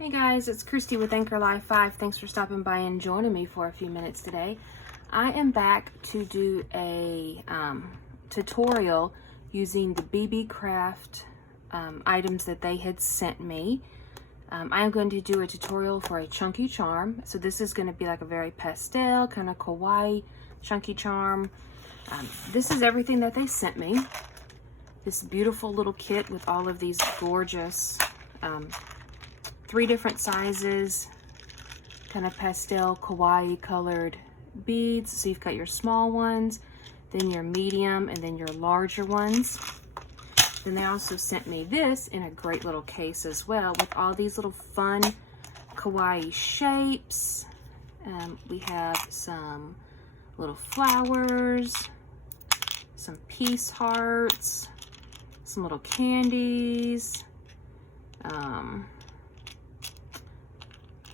Hey guys, it's Christy with Anchor Life 5. Thanks for stopping by and joining me for a few minutes today. I am back to do a tutorial using the Beebee Craft items that they had sent me. I am going to do a tutorial for a chunky charm. So this is going to be like a very pastel, kind of kawaii chunky charm. This is everything that they sent me. This beautiful little kit with all of these gorgeous 3 different sizes, kind of pastel kawaii colored beads. So you've got your small ones, then your medium, and then your larger ones. Then they also sent me this in a great little case as well with all these little fun kawaii shapes. We have some little flowers, some peace hearts, some little candies,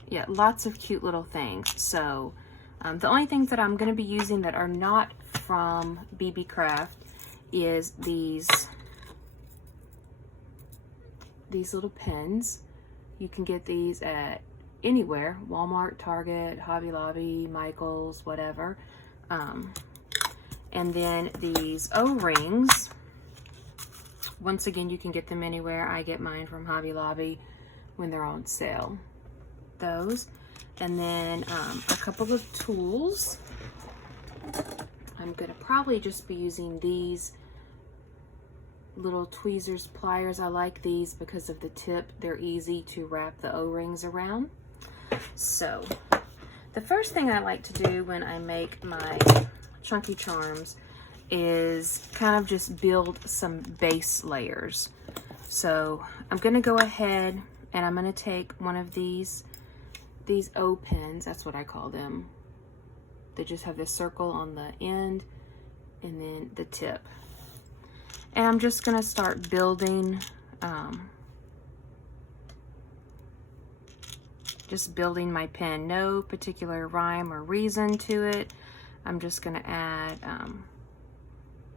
yeah, lots of cute little things. So the only things that I'm going to be using that are not from Beebee Craft is these little pins. You can get these at anywhere, Walmart, Target, Hobby Lobby, Michael's, whatever. And then these O-rings, once again, you can get them anywhere. I get mine from Hobby Lobby when they're on sale. Those, and then a couple of tools. I'm gonna probably just be using these little tweezers, pliers. I like these because of the tip. They're easy to wrap the O-rings around. So the first thing I like to do when I make my chunky charms is kind of just build some base layers. So I'm gonna go ahead and I'm gonna take one of these O pins, that's what I call them. They just have this circle on the end and then the tip. And I'm just gonna start building, just building my pin. No particular rhyme or reason to it. I'm just gonna add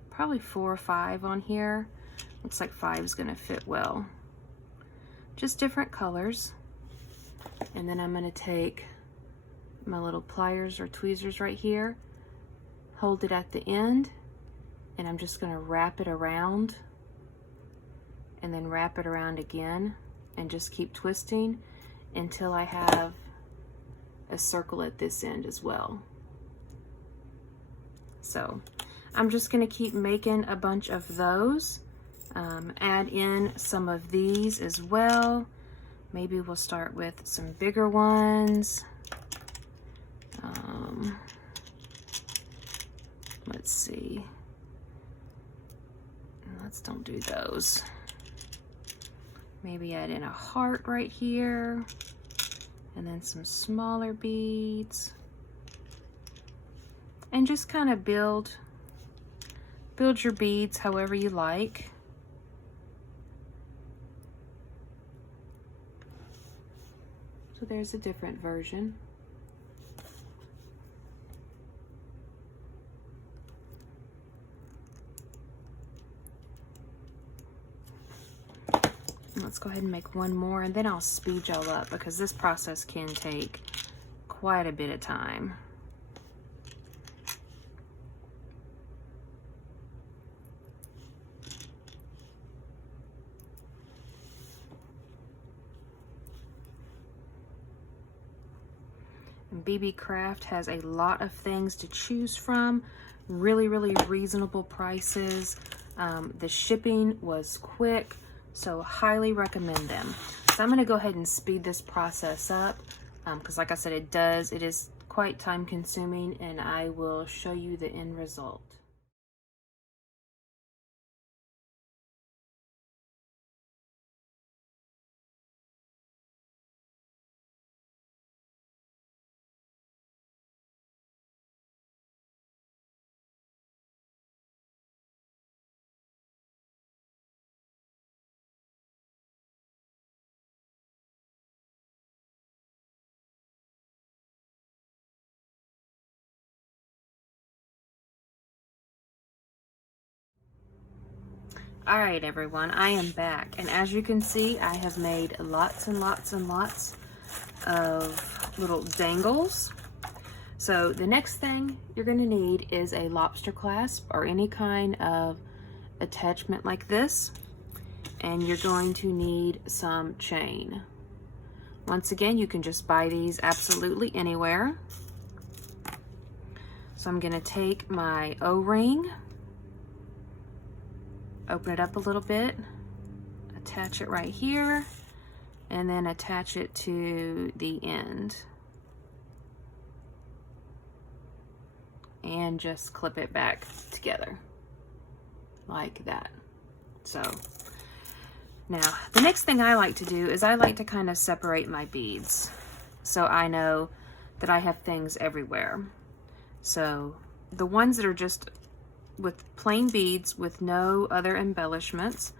probably 4 or 5 on here. Looks like 5 is gonna fit well. Just different colors. And then I'm going to take my little pliers or tweezers right here, hold it at the end, and I'm just going to wrap it around and then wrap it around again and just keep twisting until I have a circle at this end as well. So I'm just going to keep making a bunch of those, add in some of these as well. Maybe we'll start with some bigger ones. Let's see. Let's don't do those. Maybe add in a heart right here. And then some smaller beads. And just kind of build your beads however you like. So there's a different version. Let's go ahead and make one more and then I'll speed y'all up because this process can take quite a bit of time. Beebee Craft has a lot of things to choose from, really reasonable prices. The shipping was quick, so highly recommend them. So I'm going to go ahead and speed this process up because like I said, it is quite time consuming, and I will show you the end result. All right, everyone, I am back. And as you can see, I have made lots and lots and lots of little dangles. So the next thing you're gonna need is a lobster clasp or any kind of attachment like this. And you're going to need some chain. Once again, you can just buy these absolutely anywhere. So I'm gonna take my O-ring, open it up a little bit, attach it right here, and then attach it to the end. And just clip it back together like that. So now the next thing I like to do is I like to kind of separate my beads so I know that I have things everywhere. So the ones that are just with plain beads with no other embellishments,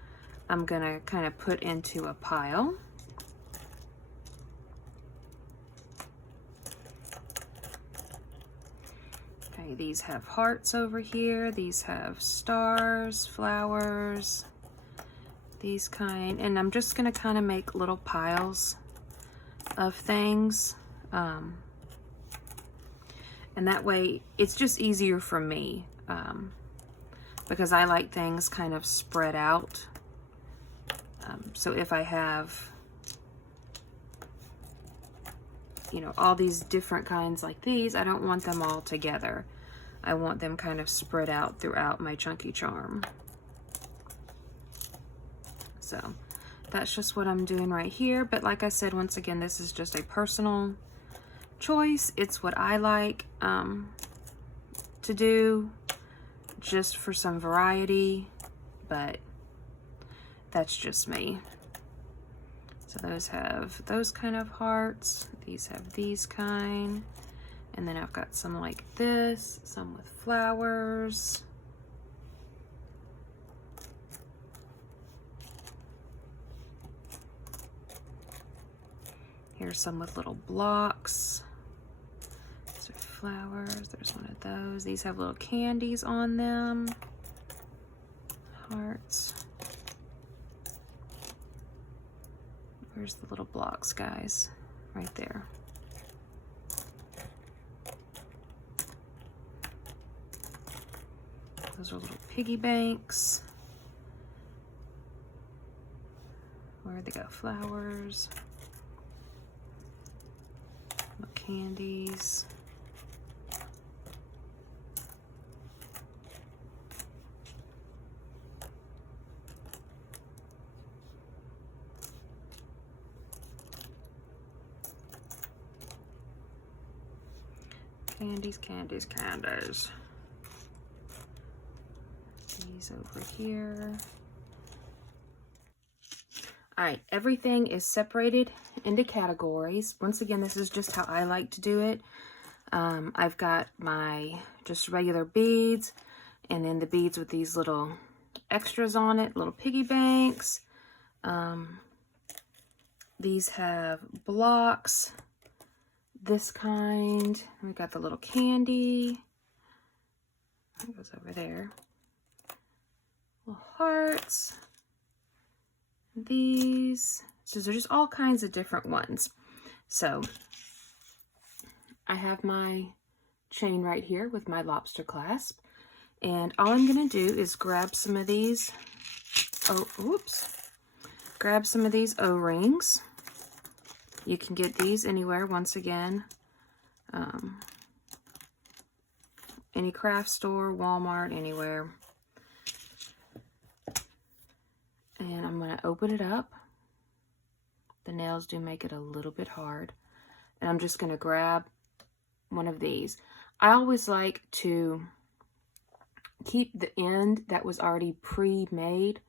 I'm gonna kind of put into a pile. Okay, these have hearts over here, these have stars, flowers, these kind, and I'm just gonna kind of make little piles of things. And that way it's just easier for me because I like things kind of spread out. So if I have, you know, all these different kinds like these, I don't want them all together. I want them kind of spread out throughout my chunky charm. So that's just what I'm doing right here. But like I said, once again, this is just a personal choice. It's what I like to do, just for some variety, but that's just me. So those have those kind of hearts, these have these kind, and then I've got some like this, some with flowers. Here's some with little blocks. These are flowers. There's one of those. These have little candies on them. Hearts. Where's the little blocks, guys? Right there. Those are little piggy banks. Where'd they go? Flowers. Little candies. Candies, candies, candies. These over here. All right, everything is separated into categories. Once again, this is just how I like to do it. I've got my just regular beads, and then the beads with these little extras on it, little piggy banks. These have blocks, this kind. We got the little candy. That goes over there. Little hearts. These. So there's just all kinds of different ones. So I have my chain right here with my lobster clasp. And all I'm going to do is grab some of these. Grab some of these O-rings. You can get these anywhere, once again. Any craft store, Walmart, anywhere. And I'm going to open it up. The nails do make it a little bit hard. And I'm just going to grab one of these. I always like to keep the end that was already pre-made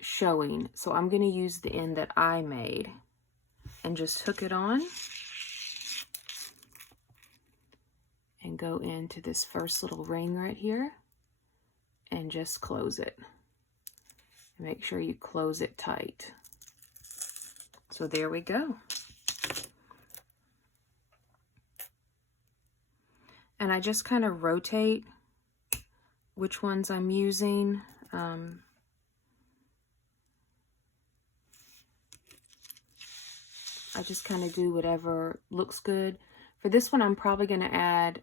showing. So I'm going to use the end that I made and just hook it on and go into this first little ring right here and just close it. Make sure you close it tight. So there we go. And I just kind of rotate which ones I'm using. I just kind of do whatever looks good. For this one, I'm probably going to add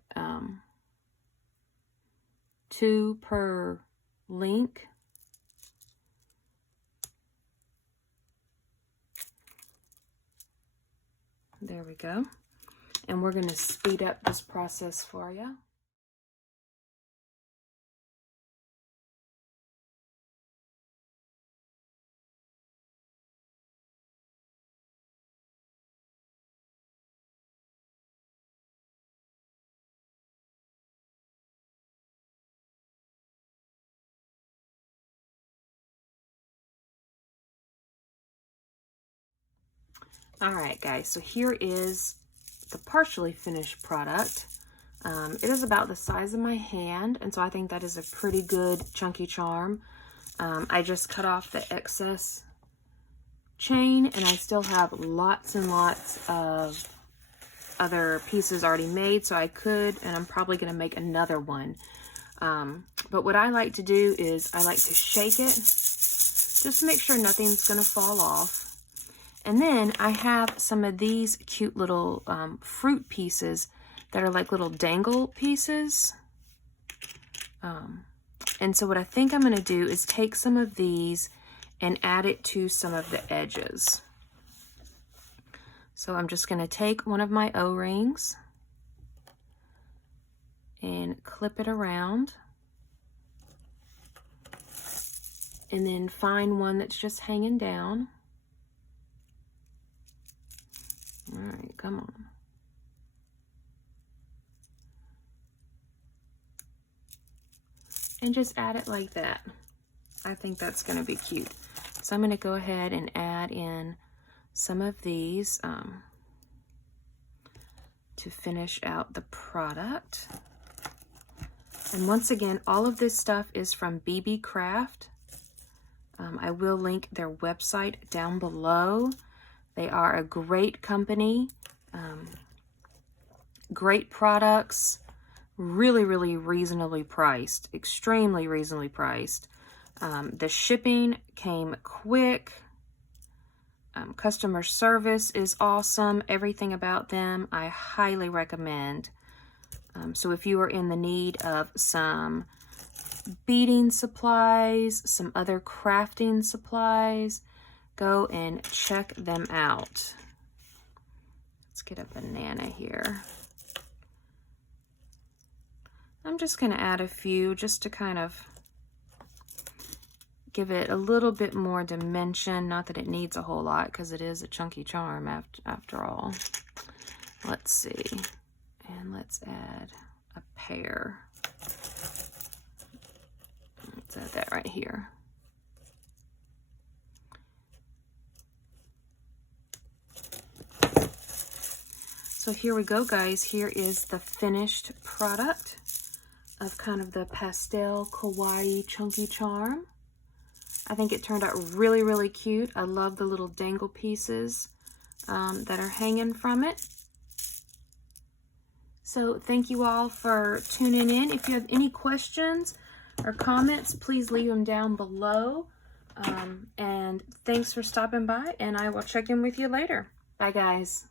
2 per link. There we go. And we're going to speed up this process for you. All right, guys, so here is the partially finished product. It is about the size of my hand, and so I think that is a pretty good chunky charm. I just cut off the excess chain, and I still have lots and lots of other pieces already made, so I could, and I'm probably going to make another one. But what I like to do is I like to shake it just to make sure nothing's going to fall off. And then I have some of these cute little fruit pieces that are like little dangle pieces. And so what I think I'm going to do is take some of these and add it to some of the edges. So I'm just going to take one of my O-rings and clip it around. And then find one that's just hanging down. All right, come on. And just add it like that. I think that's going to be cute. So I'm going to go ahead and add in some of these to finish out the product. And once again, all of this stuff is from Beebee Craft. I will link their website down below. They are a great company, great products, really, really reasonably priced, extremely reasonably priced. The shipping came quick. Customer service is awesome. Everything about them I highly recommend. So if you are in the need of some beading supplies, some other crafting supplies, go and check them out. Let's get a banana here. I'm just going to add a few just to kind of give it a little bit more dimension. Not that it needs a whole lot because it is a chunky charm after all. Let's see. And let's add a pair. Let's add that right here. So here we go, guys. Here is the finished product of kind of the pastel kawaii chunky charm. I think it turned out really, really cute. I love the little dangle pieces that are hanging from it. So thank you all for tuning in. If you have any questions or comments, please leave them down below. And thanks for stopping by, and I will check in with you later. Bye, guys.